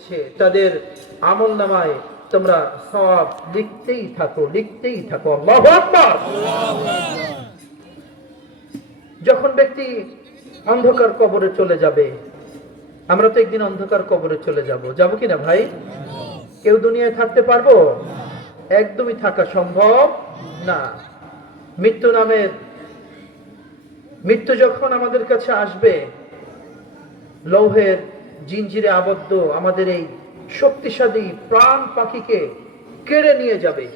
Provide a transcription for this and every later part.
দিচ্ছে তাদের আমল নামায় তোমরা সব লিখতেই থাকো লিখতেই থাকো। যখন ব্যক্তি অন্ধকার কবরে চলে যাবে, আমরা তো একদিন অন্ধকার কবরে চলে যাব। যাব কি না ভাই? কেউ দুনিয়ায় থাকতে পারব? একদমই থাকা সম্ভব না। মৃত্যু নামের, মৃত্যু যখন আমাদের কাছে আসবে, লৌহের জিঞ্জিরে আবদ্ধ আমাদের এই শক্তিশালী প্রাণ পাখিকে কেড়ে নিয়ে যাবে।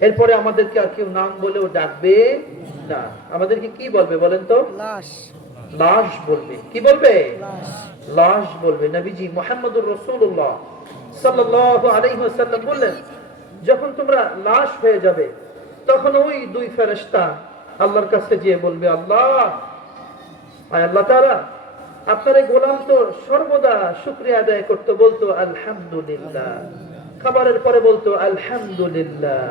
এরপরে আমাদেরকে আর কেউ নাম বলেও ডাকবে না। আমাদেরকে কি বলবে বলেন তো? লাশ। লাশ বলবে। কি বলবে? লাশ। লাশ বলবে। নবীজি মোহাম্মদুর রসুল্লাহ সাল্লাল্লাহু আলাইহি ওয়াসাল্লাম বললেন যখন তোমরা লাশ হয়ে যাবে তখন ওই দুই ফেরেশতা আল্লাহর কাছে গিয়ে বলবে আল্লাহ আল্লাহ তাআলা আপনার এই গোলাম তো সর্বদা শুক্রিয়া আদায় করতে, বলতো, আলহামদুলিল্লাহ। খাবারের পরে বলতো, আলহামদুলিল্লাহ।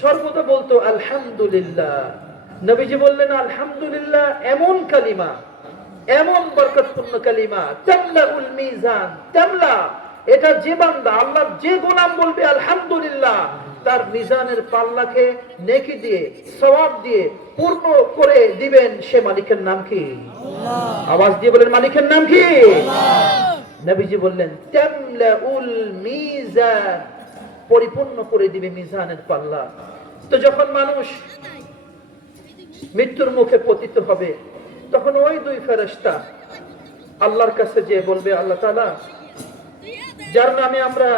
সর্বদা বলতো, আলহামদুলিল্লাহ। নবীজি বললেন, আলহামদুলিল্লাহ। এমন কালিমা, এমন বরকতপূর্ণ কালিমা তামলা উল মিজান। তামলা এটা যে বান্দা আল্লাহ যে গোলাম বলবে আলহামদুলিল্লাহ তার মিজানের পাল্লাকে নেকি দিয়ে সওয়াব দিয়ে পূর্ণ করে দিবেন সে মালিকের নাম কি? আওয়াজ দিয়ে বলেন মালিকের নাম কি? নবীজি বললেন মিজান পরিপূর্ণ করে দিবে মিজানের পাল্লা। তো যখন মানুষ মৃত্যুর মুখে পতিত হবে তখন ওই দুই ফেরেশতা আল্লাহর কাছে যে বলবে আল্লাহ তাআলা যার নামে আমরা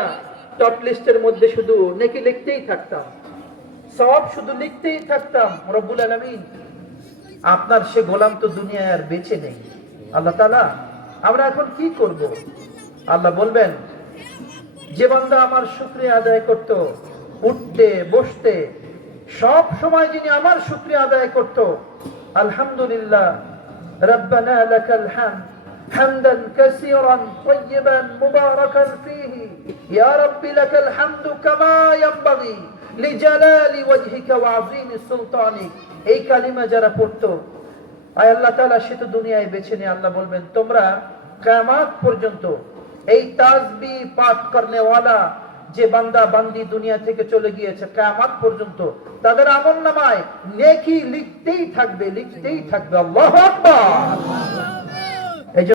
টপ লিস্টের মধ্যে শুধু নেকি লিখতেই থাকতাম। সব শুধু লিখতেই থাকতাম, রব্বুল আলামিন। আপনার সে গোলাম তো দুনিয়ায় আর বেঁচে নেই। আল্লাহ তালা আমরা এখন কি করব? আল্লাহ বলবেন, যে বান্দা আমার শুক্রিয়া আদায় করত, উঠতে, বসতে, সব সময় যিনি আমার শুক্রিয়া আদায় করত, আলহামদুলিল্লাহ, রব্বানা লাকাল হামদ। حمدا كثيرا طيبا مباركا فيه يا رب لك الحمد كما ينبغي لجلال وجهك وعظيم سلطانك এই কালিমা যারা পড়তো আয় আল্লাহ তাআলা সে তো দুনিয়ায় বেছে নিয়ে আল্লাহ বলবেন তোমরা কিয়ামত পর্যন্ত এই তাসবি পাঠ করনেওয়ালা যে বান্দা বান্দি দুনিয়া থেকে চলে গিয়েছে কিয়ামত পর্যন্ত তাদের আমল নামায় নেকি লিখতেই থাকবে লিখতেই থাকবে আল্লাহু আকবার